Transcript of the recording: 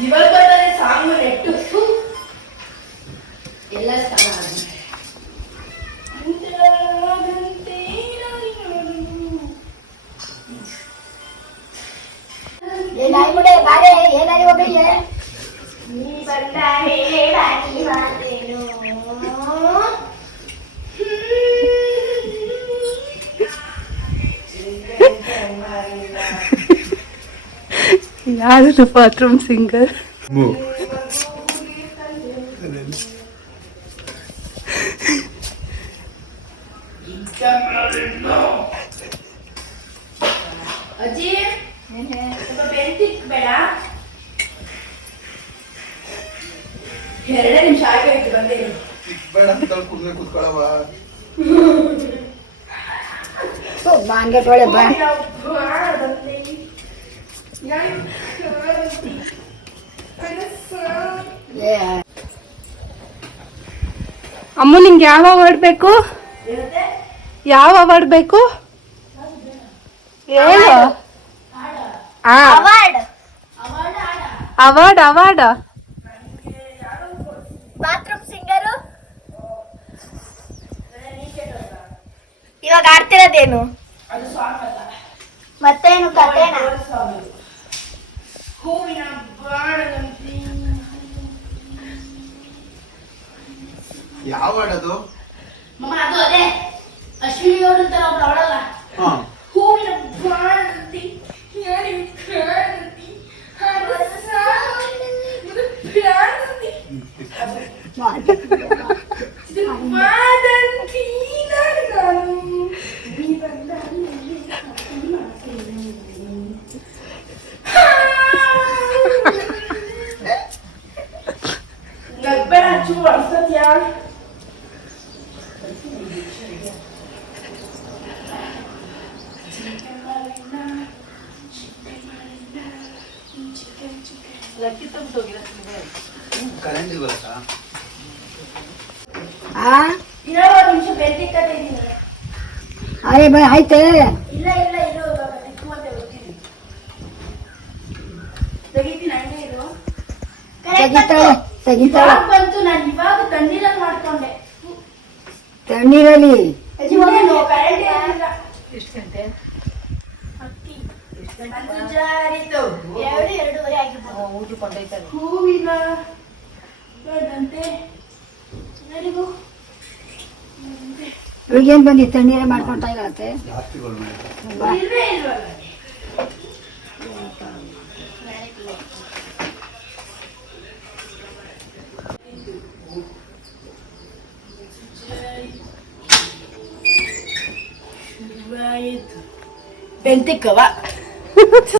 ಇವಾಗ ಬರ್ತಾರೆ ಸಾಂಗ್ ನೆಟ್ಟು ಎಲ್ಲ ಸ್ಥಳ ಏನಾಗ್ಬಿಡೆ ಬಾರೆ ಏನಾಗಿ ಹೋಗಯ್ಯ ನೀ ಬಂದ ಹೇಳ ನೀ ಮಾತೇನು ಯಾರು ಬಾತ್ರೂಮ್ ಸಿಂಗರ್ ಅಜ್ಜಿ ಸ್ವಲ್ಪ ಬೆಂತಿಕ್ ಬೇಡ 2 ನಿಮಿಷ ಆಗೋಯ್ತು ಬಂದೇನು ಬೇಡ ಅಂತ ಕೂತ್ಕೊಳ್ಳವ ಬಾಂಗೆ ತೊಳೆ ಬಾ ಅಮ್ಮ ನಿಂಗೆ ಯಾವ ಅವಾರ್ಡ್ ಬೇಕು ಯಾವ ಅವಾರ್ಡ್ ಬೇಕು ಹೇಳು ಅವಾರ್ಡ್ ಅವಾರ್ಡ್ ಬಾತ್ರೂಮ್ ಸಿಂಗರು ಇವಾಗ ಆಡ್ತಿರೋದೇನು ಮತ್ತೇನು ಕಥೆನ ಹೂವಿನ ಬಾಣದಂತೆ ಯಾವ ಅದು ಮಮ್ಮ ಅದು ಅದೇ ಅಶ್ವಿನಿ ಅವರು ಅಂತಾರ ಒಬ್ಳು ಅವಳಲ್ಲ ಹೂವಿನ ಬಾಣದಂತೆ ನಗ್ಬೇಡ ಚೂ ಅನ್ಸತ್ಯಾ ಕರೆಂಟ್ ಇಲ್ವಲ್ಲ ಇನ್ನೊಂದು ನಿಮಿಷ ಬೆಂತಿಕ್ಕದೇ ಇದೀನಿ ಅರೆ ಬಾ ಆಯ್ತು ಇಲ್ಲ ಇಲ್ಲ ಇರು ತಿಕ್ಕುವಂತೆ ಹೋಗ್ತೀನಿ ತೆಗಿತೀನಿ ಹಂಗೆ ಇರು ತೆಗಿತಾಳೆ ಇವಾಗ ಬಂತು ನಾನು ಇವಾಗ ತಣ್ಣೀರಲ್ಲಿ ಮಾಡ್ಕೊಂಡೆ ತಣ್ಣೀರಲ್ಲಿ ಕರೆಂಟ್ ಎಷ್ಟು ಗಂಟೆ ಹೂವಿನ ಈಗೇನು ಬಂದಿ ತಣ್ಣೀರೇ ಮಾಡ್ಕೊಳ್ತಾ ಇರತ್ತೆ ಬೆಂತಿಕ್ಕವ